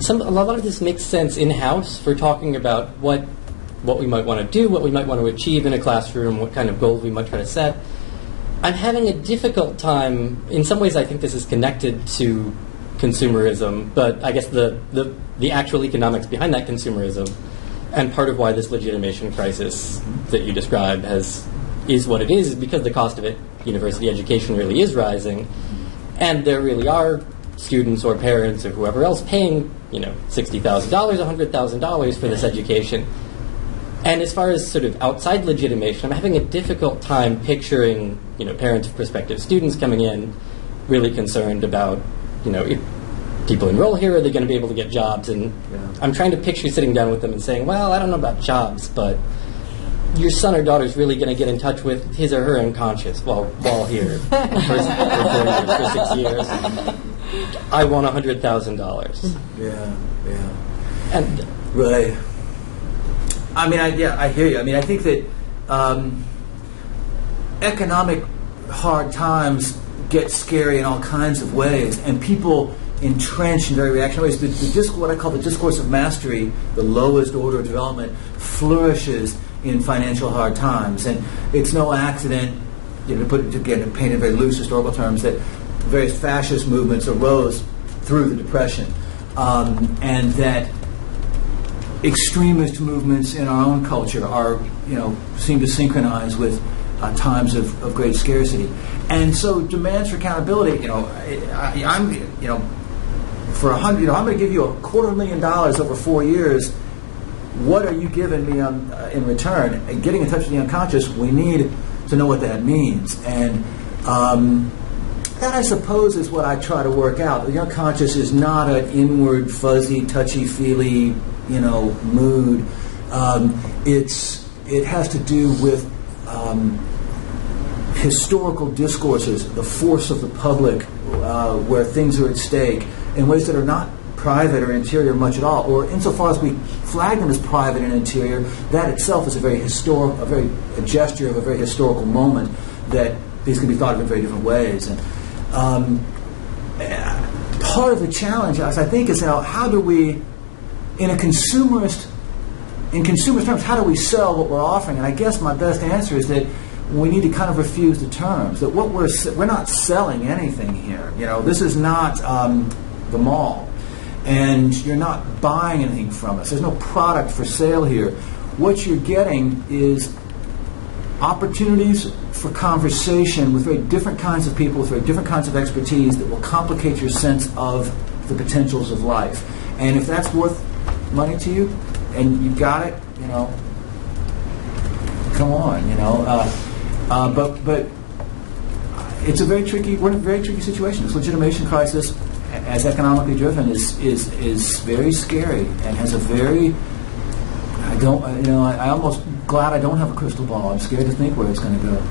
So a lot of this makes sense in-house for talking about what we might want to do, what we might want to achieve in a classroom, what kind of goals we might try to set. I'm having a difficult time. In some ways, I think this is connected to consumerism, but I guess the actual economics behind that consumerism, and part of why this legitimation crisis that you describe is what it is because the cost of university education really is rising, and there really are students or parents or whoever else paying, $60,000, $100,000 for this education. And as far as sort of outside legitimation, I'm having a difficult time picturing, parents of prospective students coming in really concerned about, if people enroll here, are they going to be able to get jobs? And I'm trying to picture sitting down with them and saying, well, I don't know about jobs, but your son or daughter is really going to get in touch with his or her unconscious while here for 4 years, for 6 years. I want $100,000. Yeah. And right. I mean, I hear you. I mean, I think that economic hard times get scary in all kinds of ways, and people entrench in very reactionary ways. What I call the discourse of mastery, the lowest order of development, flourishes in financial hard times, and it's no accident. To paint in very loose historical terms, that various fascist movements arose through the Depression, and that extremist movements in our own culture seem to synchronize with times of great scarcity, and so demands for accountability. I'm going to give you $250,000 over 4 years. What are you giving me in return? And getting in touch with the unconscious, we need to know what that means, and that I suppose is what I try to work out. The unconscious is not an inward, fuzzy, touchy-feely, mood. It has to do with historical discourses, the force of the public, where things are at stake in ways that are not private or interior much at all, or insofar as we flag them as private and interior, that itself is a gesture of a very historical moment, that these can be thought of in very different ways. And part of the challenge, I think, is how do we, in consumer terms, how do we sell what we're offering? And I guess my best answer is that we need to kind of refuse the terms. That what we're not selling anything here. This is not the mall, and you're not buying anything from us. There's no product for sale here. What you're getting is opportunities for conversation with very different kinds of people, with very different kinds of expertise that will complicate your sense of the potentials of life. And if that's worth money to you, and you've got it, come on, but it's a very tricky. We're in a very tricky situation. This legitimation crisis, as economically driven, is very scary and has a very. I'm almost glad I don't have a crystal ball. I'm scared to think where it's going to go.